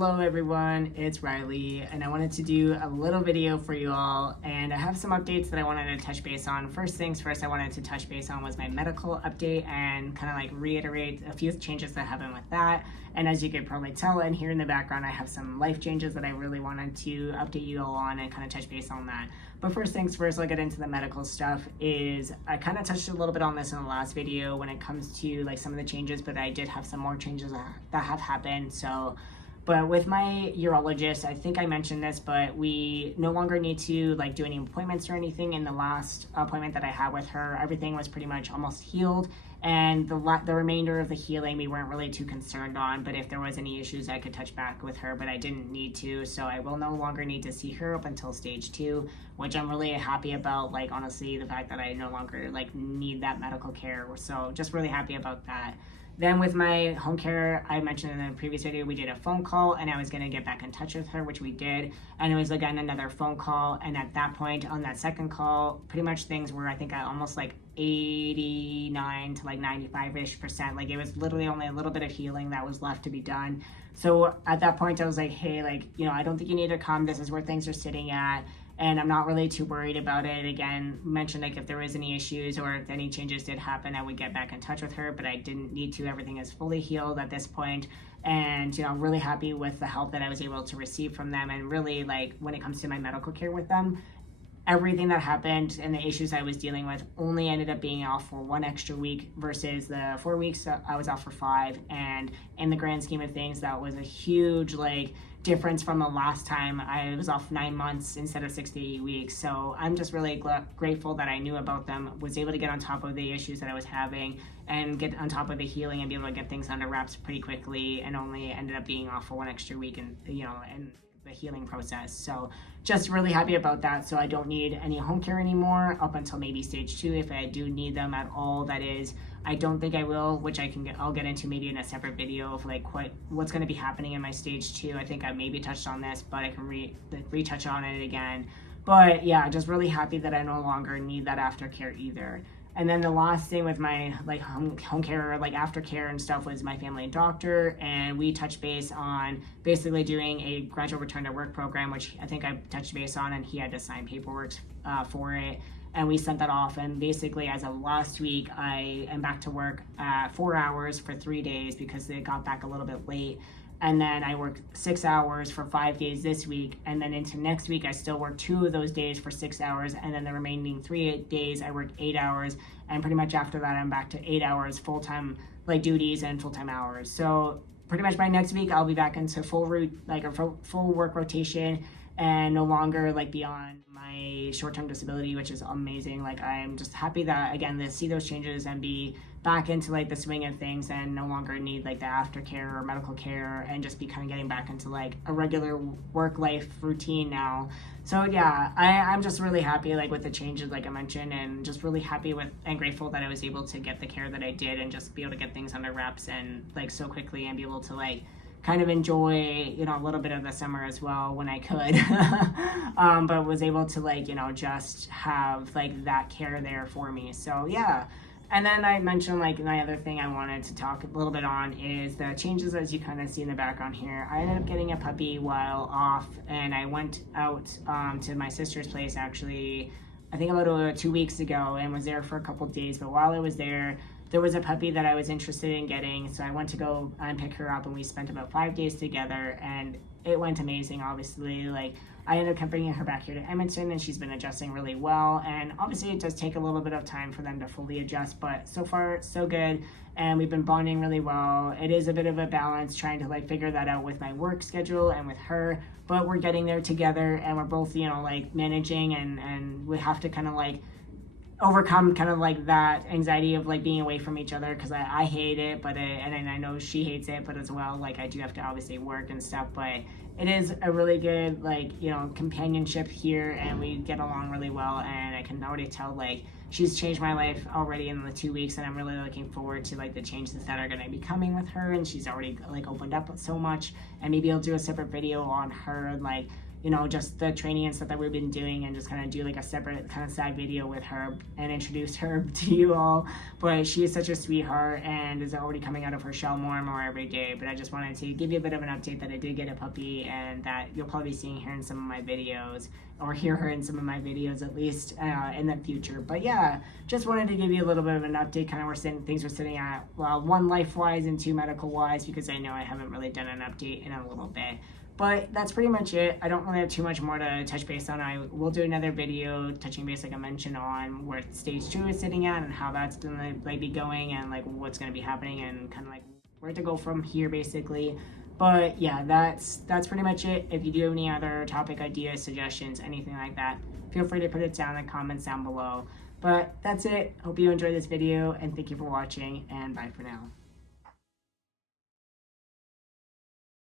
Hello everyone, it's Riley, and I wanted to do a little video for you all, and I have some updates that I wanted to touch base on. First things first, I wanted to touch base on was my medical update and kind of like reiterate a few changes that happened with that. And as you could probably tell, and here in the background, I have some life changes that I really wanted to update you all on and kind of touch base on that. But first things first, I'll get into the medical stuff. I kind of touched a little bit on this in the last video when it comes to like some of the changes, but I did have some more changes that have happened. But with my urologist, I think I mentioned this, but we no longer need to like do any appointments or anything. In the last appointment that I had with her, everything was pretty much almost healed, and the remainder of the healing we weren't really too concerned on. But if there was any issues, I could touch back with her, but I didn't need to. So I will no longer need to see her up until stage 2, which I'm really happy about. Like, honestly, the fact that I no longer like need that medical care. So just really happy about that. Then with my home care, I mentioned in the previous video, we did a phone call and I was gonna get back in touch with her, which we did. And it was again another phone call. And at that point on that second call, pretty much things were, I think, almost like 89 to like 95-ish%. Like it was literally only a little bit of healing that was left to be done. So at that point I was like, hey, like, I don't think you need to come. This is where things are sitting at. And I'm not really too worried about it. Again, mentioned like if there was any issues or if any changes did happen, I would get back in touch with her, but I didn't need to. Everything is fully healed at this point. And, I'm really happy with the help that I was able to receive from them. And really, like, when it comes to my medical care with them, everything that happened and the issues I was dealing with only ended up being off for 1 extra week versus the 4 weeks I was off for 5. And in the grand scheme of things, that was a huge like difference from the last time I was off 9 months instead of 6 to 8 weeks. So I'm just really grateful that I knew about them, was able to get on top of the issues that I was having and get on top of the healing and be able to get things under wraps pretty quickly, and only ended up being off for 1 extra week and the healing process. So just really happy about that. So I don't need any home care anymore up until maybe stage 2 if I do need them at all. That is, I don't think I will, which I'll get into maybe in a separate video of like what's going to be happening in my stage 2. I think I maybe touched on this, but I can retouch on it again. But yeah, just really happy that I no longer need that aftercare either. And then the last thing with my like home care, like aftercare and stuff, was my family doctor, and we touched base on basically doing a gradual return to work program, which I think I touched base on, and he had to sign paperwork for it, and we sent that off. And basically, as of last week, I am back to work 4 hours for 3 days because they got back a little bit late. And then I worked 6 hours for 5 days this week. And then into next week, I still work 2 of those days for 6 hours. And then the remaining 3 days, I work 8 hours. And pretty much after that, I'm back to 8 hours full-time like duties and full-time hours. So pretty much by next week, I'll be back into full work rotation and no longer like beyond my short-term disability, which is amazing. Like, I'm just happy that, again, to see those changes and be back into like the swing of things and no longer need like the aftercare or medical care, and just be kind of getting back into like a regular work life routine now. So yeah, I'm just really happy like with the changes like I mentioned, and just really happy with and grateful that I was able to get the care that I did and just be able to get things under wraps and like so quickly, and be able to like kind of enjoy, a little bit of the summer as well when I could. But was able to like, just have like that care there for me. So yeah. And then I mentioned like my other thing I wanted to talk a little bit on is the changes, as you kind of see in the background here. I ended up getting a puppy while off, and I went out to my sister's place actually, I think about 2 weeks ago, and was there for a couple days. But while I was there was a puppy that I was interested in getting, so I went to go and pick her up, and we spent about 5 days together, and it went amazing. Obviously, like, I ended up bringing her back here to Edmonton, and she's been adjusting really well. And obviously it does take a little bit of time for them to fully adjust, but so far so good, and we've been bonding really well. It is a bit of a balance trying to like figure that out with my work schedule and with her, but we're getting there together, and we're both like managing, and we have to kind of like overcome kind of like that anxiety of like being away from each other, because I hate it, but and I know she hates it, but as well, like, I do have to obviously work and stuff, but it is a really good like companionship here, and we get along really well. And I can already tell like she's changed my life already in the 2 weeks, and I'm really looking forward to like the changes that are going to be coming with her. And she's already like opened up so much, and maybe I'll do a separate video on her, like you know, just the training and stuff that we've been doing, and just kind of do like a separate kind of side video with her and introduce her to you all. But she is such a sweetheart and is already coming out of her shell more and more every day. But I just wanted to give you a bit of an update that I did get a puppy, and that you'll probably be seeing her in some of my videos, or hear her in some of my videos at least in the future. But yeah, just wanted to give you a little bit of an update, kind of where things were sitting at, well, 1, life-wise, and 2, medical-wise, because I know I haven't really done an update in a little bit. But that's pretty much it. I don't really have too much more to touch base on. I will do another video touching base, like I mentioned, on where stage 2 is sitting at and how that's gonna like be going, and like what's gonna be happening, and kind of like where to go from here, basically. But yeah, that's pretty much it. If you do have any other topic ideas, suggestions, anything like that, feel free to put it down in the comments down below. But that's it. Hope you enjoyed this video, and thank you for watching, and bye for now.